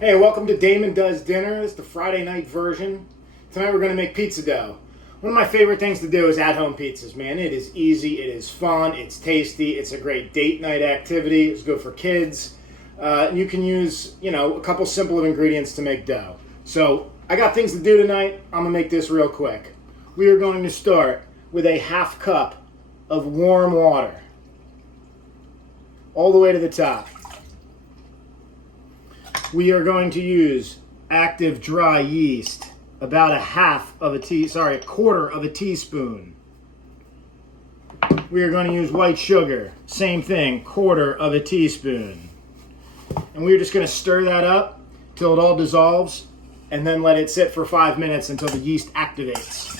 Hey, welcome to Damon Does Dinner. It's the Friday night version. Tonight we're going to make pizza dough. One of my favorite things to do is at-home pizzas, man. It is easy, it is fun, it's tasty, it's a great date night activity. It's good for kids. You can use, a couple simple ingredients to make dough. So, I got things to do tonight. I'm going to make this real quick. We are going to start with a half cup of warm water. All the way to the top. We are going to use active dry yeast, about a quarter of a teaspoon. We are going to use white sugar, same thing, quarter of a teaspoon. And we're just going to stir that up till it all dissolves and then let it sit for 5 minutes until the yeast activates.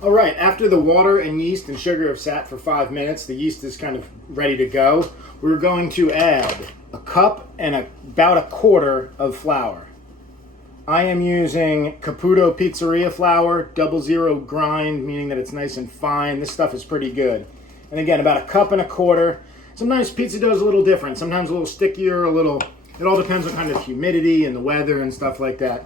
All right, after the water and yeast and sugar have sat for 5 minutes, the yeast is kind of ready to go. We're going to add a cup and about a quarter of flour. I am using Caputo Pizzeria flour, 00 grind, meaning that it's nice and fine. This stuff is pretty good. And again, about a cup and a quarter. Sometimes pizza dough is a little different. Sometimes a little stickier, it all depends on kind of humidity and the weather and stuff like that.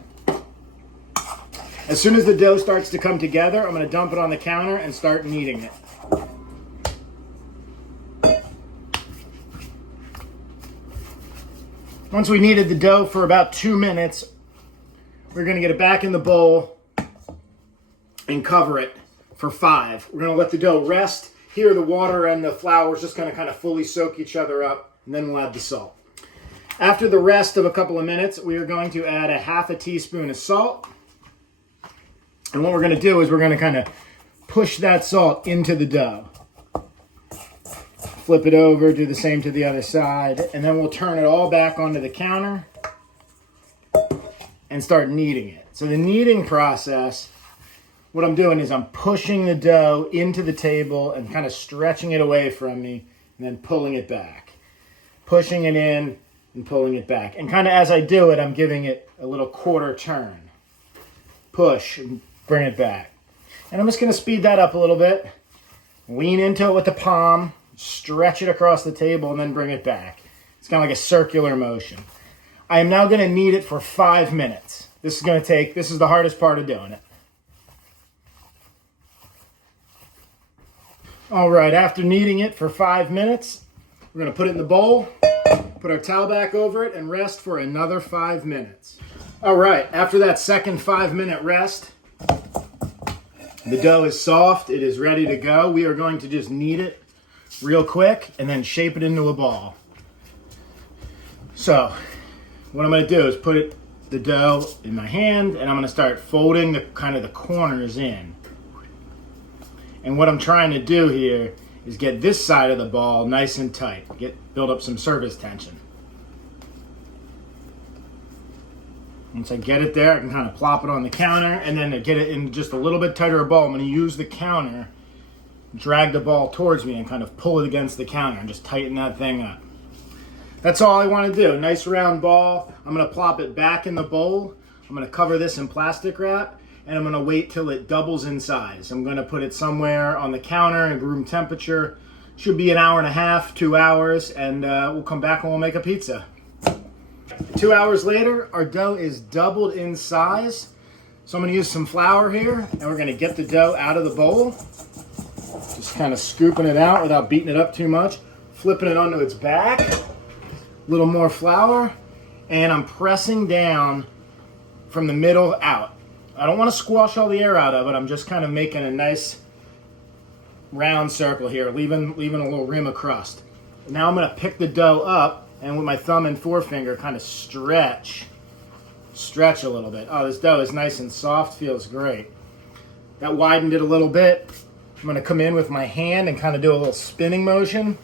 As soon as the dough starts to come together, I'm going to dump it on the counter and start kneading it. Once we kneaded the dough for about 2 minutes, we're going to get it back in the bowl and cover it for 5. We're going to let the dough rest. Here, the water and the flour is just going to kind of fully soak each other up, and then we'll add the salt. After the rest of a couple of minutes, we are going to add a half a teaspoon of salt. And what we're going to do is we're going to kind of push that salt into the dough. Flip it over, do the same to the other side, and then we'll turn it all back onto the counter and start kneading it. So the kneading process, what I'm doing is I'm pushing the dough into the table and kind of stretching it away from me and then pulling it back. Pushing it in and pulling it back. And kind of as I do it, I'm giving it a little quarter turn. Push and bring it back. And I'm just going to speed that up a little bit. Lean into it with the palm. Stretch it across the table and then bring it back. It's kind of like a circular motion. I am now going to knead it for 5 minutes. This is the hardest part of doing it. All right, after kneading it for 5 minutes, we're going to put it in the bowl, put our towel back over it, and rest for another 5 minutes. All right, after that second 5-minute rest, the dough is soft. It is ready to go. We are going to just knead it real quick and then shape it into a ball. So what I'm going to do is put the dough in my hand and I'm going to start folding the corners in. And what I'm trying to do here is get this side of the ball nice and tight. Build up some surface tension. Once I get it there, I can kind of plop it on the counter, and then to get it in just a little bit tighter ball, I'm going to use the counter, drag the ball towards me and kind of pull it against the counter and just tighten that thing up. That's all I want to do. Nice round ball. I'm going to plop it back in the bowl. I'm going to cover this in plastic wrap and I'm going to wait till it doubles in size. I'm going to put it somewhere on the counter at room temperature. Should be an hour and a half, 2 hours, and we'll come back and we'll make a pizza. 2 hours later, our dough is doubled in size. So I'm going to use some flour here and we're going to get the dough out of the bowl. Just kind of scooping it out without beating it up too much. Flipping it onto its back. A little more flour. And I'm pressing down from the middle out. I don't want to squash all the air out of it. I'm just kind of making a nice round circle here, leaving a little rim of crust. Now I'm going to pick the dough up and with my thumb and forefinger kind of stretch a little bit. Oh, this dough is nice and soft. Feels great. That widened it a little bit. I'm going to come in with my hand and kind of do a little spinning motion.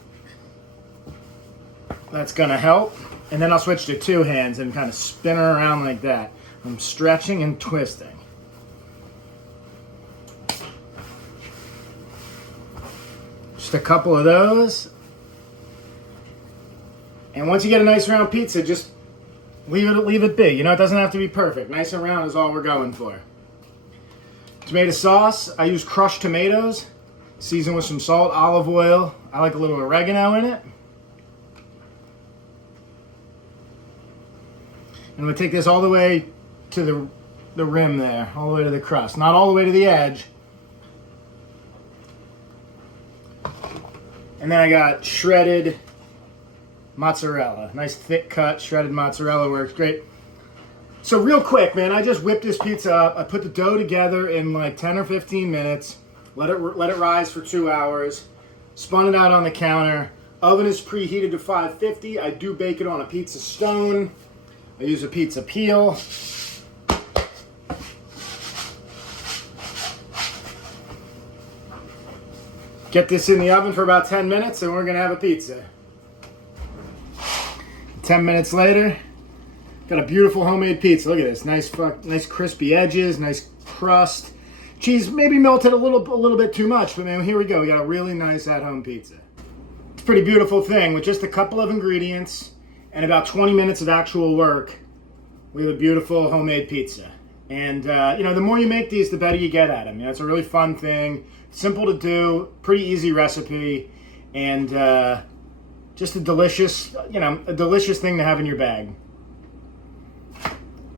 That's going to help. And then I'll switch to 2 hands and kind of spin her around like that. I'm stretching and twisting. Just a couple of those. And once you get a nice round pizza, just leave it big. It doesn't have to be perfect. Nice and round is all we're going for. Tomato sauce, I use crushed tomatoes, seasoned with some salt, olive oil. I like a little oregano in it. I'm gonna take this all the way to the rim there, all the way to the crust. Not all the way to the edge. And then I got shredded mozzarella. Nice thick cut, shredded mozzarella works great. So real quick, man, I just whipped this pizza up. I put the dough together in like 10 or 15 minutes. Let it rise for 2 hours. Spun it out on the counter. Oven is preheated to 550. I do bake it on a pizza stone. I use a pizza peel. Get this in the oven for about 10 minutes and we're gonna have a pizza. 10 minutes later, got a beautiful homemade pizza. Look at this, nice crispy edges, nice crust. Cheese maybe melted a little bit too much, but man, here we go. We got a really nice at-home pizza. It's a pretty beautiful thing with just a couple of ingredients and about 20 minutes of actual work. We have a beautiful homemade pizza. And the more you make these, the better you get at them. It's a really fun thing, simple to do, pretty easy recipe, and just a delicious thing to have in your bag.